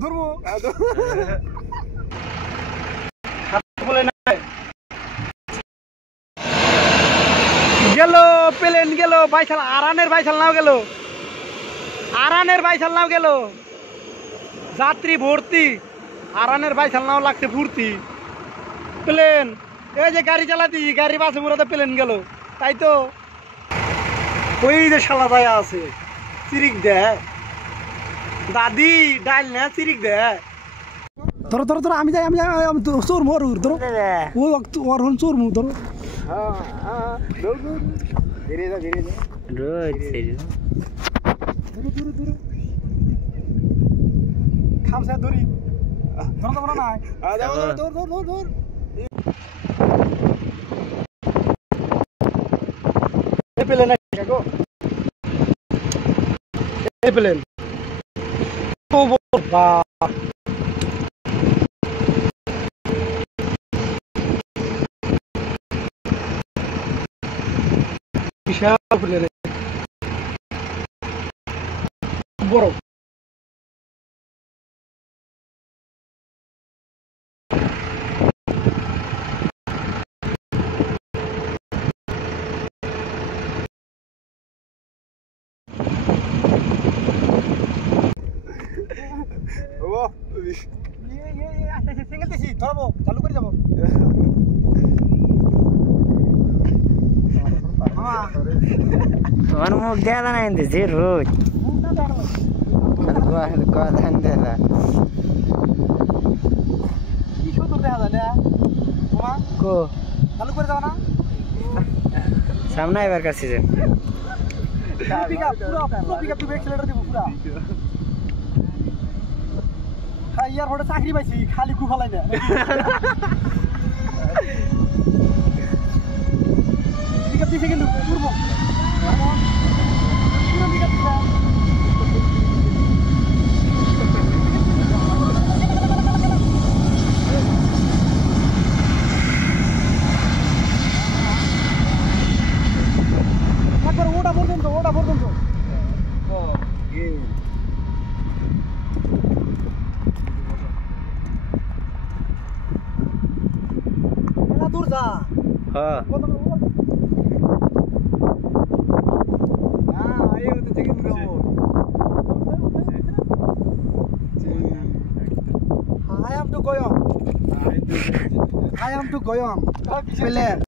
ধরবো গেল প্লেন গেল বাইশাল আরানের বাইশাল নাও গেল আরানের বাইশাল নাও গেল যাত্রী ভর্তি আরানের বাইশাল নাও লাগছে ফুর্তি প্লেন এই যে গাড়ি চালাতি গাড়ি বাসে মুরাতে প্লেন গেল তাই তো ওই যে শালা দায়া আছে চিরিক দে দাদি ডাইল না চিরিক দে ধরো ধরো ধরো আমি যাই চোর মোর ধরো ওই ওর হন চোর মু ধরো ধীরে যা রোজ ধীরে খামসা ধরি ধরো ধরো না ধর এই প্লেন গো এই প্লেন ও বাবা বিশাল প্লেন বড় সিঙ্গেল দিছি ধরবো চালু করে যাবো আমার মুখ দেখা নাই দিছি রোজ কথা দেখা কি সুন্দর দেখা যায় না কো চালু করে যাবো না সামনে এবার কাছে যে ইয়ার ফটো চাকরি পাইছি খালি কু ফলাই না পিকআপ দিছে কিন্তু করবো একবার ওটা পর্যন্ত দূর যা হ্যাঁ I am to Goyong. Plan.